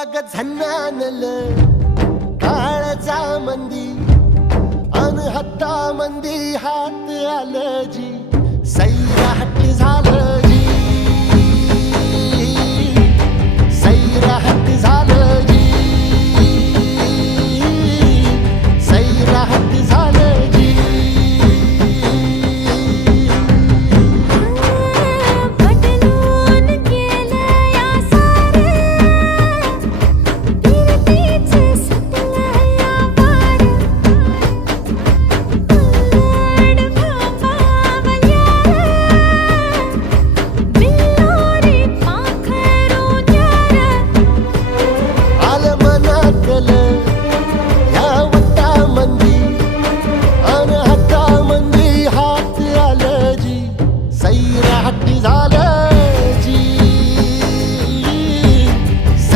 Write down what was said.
अग झन्नानल काळजा मंदी अन हत्ता मंदी हात आलं जी सैराट झालं जी सैराट